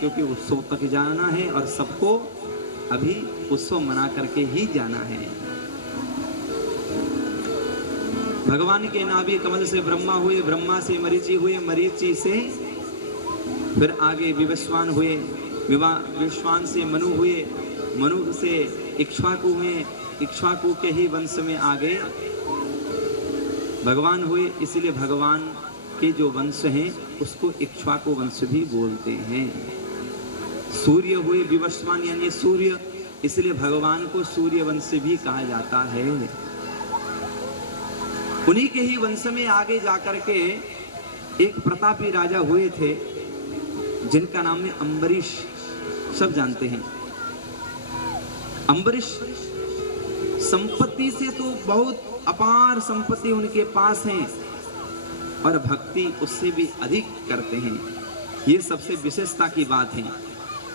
क्योंकि उत्सव तक जाना है और सबको अभी उत्सव मना करके ही जाना है। भगवान के नाभि कमल से ब्रह्मा हुए, ब्रह्मा से मरीचि हुए, मरीचि से फिर आगे विवस्वान हुए, विवस्वान से मनु हुए, मनु से इक्ष्वाकु हुए, इक्ष्वाकु के ही वंश में आगे भगवान हुए। इसलिए भगवान के जो वंश हैं उसको इक्ष्वाकु वंश भी बोलते हैं। सूर्य हुए विवस्वान यानी सूर्य, इसलिए भगवान को सूर्य वंश भी कहा जाता है। उन्हीं के ही वंश में आगे जाकर के एक प्रतापी राजा हुए थे जिनका नाम है अम्बरीश, सब जानते हैं। अम्बरीश संपत्ति से तो बहुत अपार संपत्ति उनके पास है और भक्ति उससे भी अधिक करते हैं। ये सबसे विशेषता की बात है।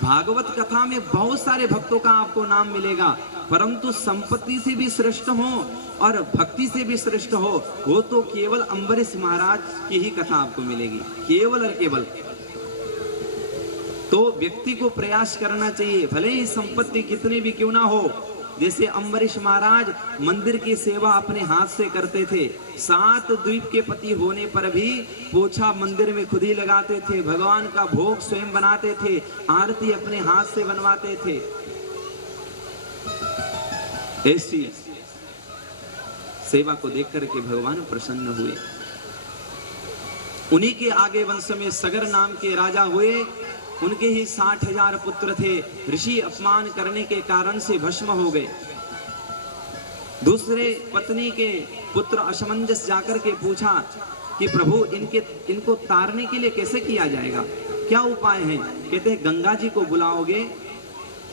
भागवत कथा में बहुत सारे भक्तों का आपको नाम मिलेगा, परंतु संपत्ति से भी श्रेष्ठ हो और भक्ति से भी श्रेष्ठ हो वो तो केवल अम्बरीश महाराज की ही कथा आपको मिलेगी, केवल और केवल। तो व्यक्ति को प्रयास करना चाहिए, भले ही संपत्ति कितनी भी क्यों ना हो। जैसे अम्बरीश महाराज मंदिर की सेवा अपने हाथ से करते थे, 7 द्वीप के पति होने पर भी पोछा मंदिर में खुद ही लगाते थे, भगवान का भोग स्वयं बनाते थे, आरती अपने हाथ से बनवाते थे। ऐसी सेवा को देख करके भगवान प्रसन्न हुए। उन्हीं के आगे वंश में सगर नाम के राजा हुए, उनके ही 60,000 पुत्र थे। ऋषि अपमान करने के कारण से भस्म हो गए। दूसरे पत्नी के पुत्र असमंजस जाकर के पूछा कि प्रभु इनको तारने के लिए कैसे किया जाएगा, क्या उपाय है? कहते हैं गंगा जी को बुलाओगे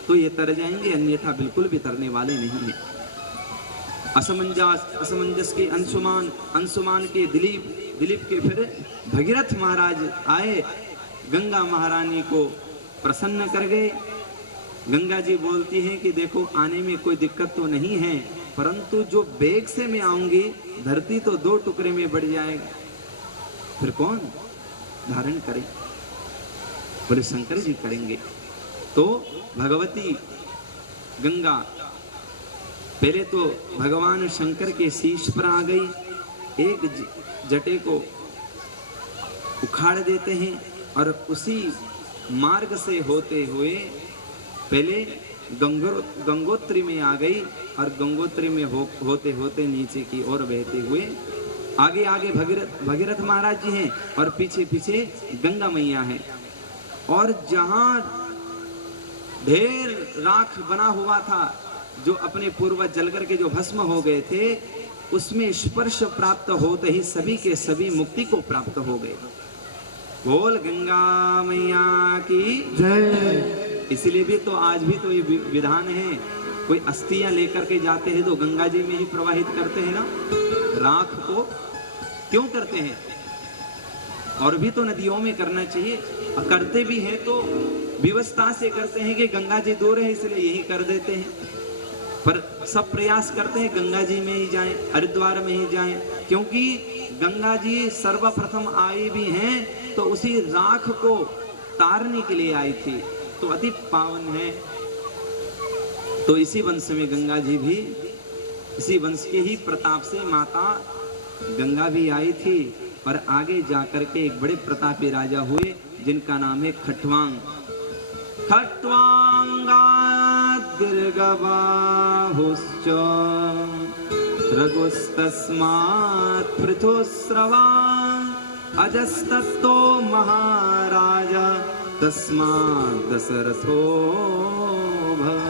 तो ये तर जाएंगे, अन्यथा बिल्कुल भी तरने वाले नहीं है। असमंजस के अंशुमान, अंशुमान के दिलीप, दिलीप के फिर भगीरथ महाराज आए, गंगा महारानी को प्रसन्न कर गए। गंगा जी बोलती हैं कि देखो आने में कोई दिक्कत तो नहीं है, परंतु जो बेग से मैं आऊंगी धरती तो 2 टुकड़े में बढ़ जाएगा, फिर कौन धारण करे? बोले शंकर जी करेंगे। तो भगवती गंगा पहले तो भगवान शंकर के शीश पर आ गई, एक जटे को उखाड़ देते हैं और उसी मार्ग से होते हुए पहले गंगोत्री में आ गई और गंगोत्री में होते होते नीचे की ओर बहते हुए आगे आगे भगीरथ महाराज जी हैं और पीछे पीछे गंगा मैया है। और जहां ढेर राख बना हुआ था, जो अपने पूर्वज जल करके जो भस्म हो गए थे, उसमें स्पर्श प्राप्त होते ही सभी के सभी मुक्ति को प्राप्त हो गए। बोल गंगा मैया की जय। इसलिए भी तो आज भी तो ये विधान है, कोई अस्थियां लेकर के जाते हैं तो गंगा जी में ही प्रवाहित करते हैं ना, राख को क्यों करते हैं? और भी तो नदियों में करना चाहिए, करते भी हैं तो व्यवस्था से करते हैं कि गंगा जी दूर है इसलिए यही कर देते हैं, पर सब प्रयास करते हैं गंगा जी में ही जाएं, हरिद्वार में ही जाएं, क्योंकि गंगा जी सर्वप्रथम आई भी हैं तो उसी राख को तारने के लिए आई थी, तो अति पावन है। तो इसी वंश में गंगा जी भी, इसी वंश के ही प्रताप से माता गंगा भी आई थी। पर आगे जाकर के एक बड़े प्रतापी राजा हुए जिनका नाम है खट्वांग। खट्वांगा दीर्घबाहुश्च रघुस्तस्मात् पृथुस्रवान् अजस्तत्तो महाराजा तस्मात् दशरथो भव।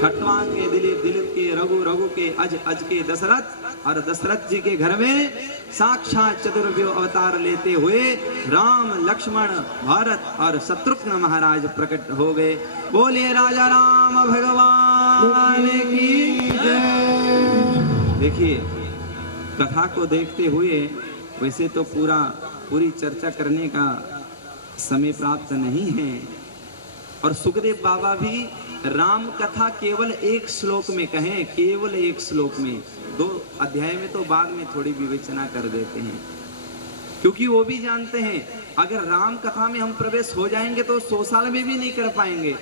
खट्वांग के दिलीप, दिलीप के रघु, रघु के अज, अज के दशरथ, और दशरथ जी के घर में साक्षात चतुर्व्यूह अवतार लेते हुए राम, लक्ष्मण, भरत और शत्रुघ्न महाराज प्रकट हो गए। बोलिए राजा राम भगवान की जय। देखिए कथा को देखते हुए वैसे तो पूरी चर्चा करने का समय प्राप्त नहीं है, और सुखदेव बाबा भी राम कथा केवल एक श्लोक में कहें, केवल एक श्लोक में, 2 अध्याय में तो बाद में थोड़ी विवेचना कर देते हैं। क्योंकि वो भी जानते हैं अगर राम कथा में हम प्रवेश हो जाएंगे तो 100 साल में भी नहीं कर पाएंगे।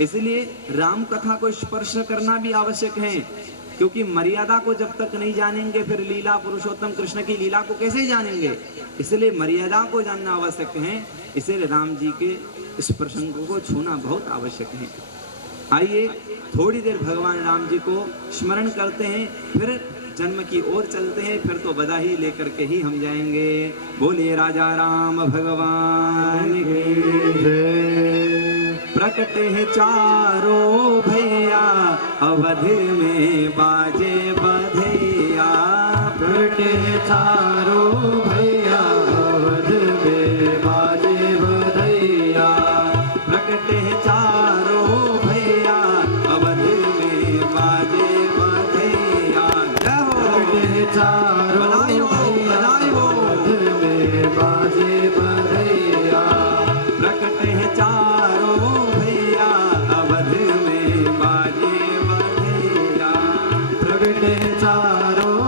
इसलिए राम कथा को स्पर्श करना भी आवश्यक है, क्योंकि मर्यादा को जब तक नहीं जानेंगे फिर लीला पुरुषोत्तम कृष्ण की लीला को कैसे जानेंगे। इसलिए मर्यादा को जानना आवश्यक है, इसलिए राम जी के इस प्रसंग को छूना बहुत आवश्यक है। आइए थोड़ी देर भगवान राम जी को स्मरण करते हैं, फिर जन्म की ओर चलते हैं, फिर तो बधाई लेकर के ही हम जाएंगे। बोले राजा राम भगवान की। प्रकट है चारों भैया अवध में बाजे बधैया, प्रकट है चारों भैया अवध में बाजे बधैया, प्रकट है चारों भैया अवध में बाजे बधैया। जय हो। प्रकट है चारों बधाई हो, बधाई हो। अवध में बाजे बधैया, प्रकट है चारों भैया अवध में बाजे बधैया, प्रकट है चारों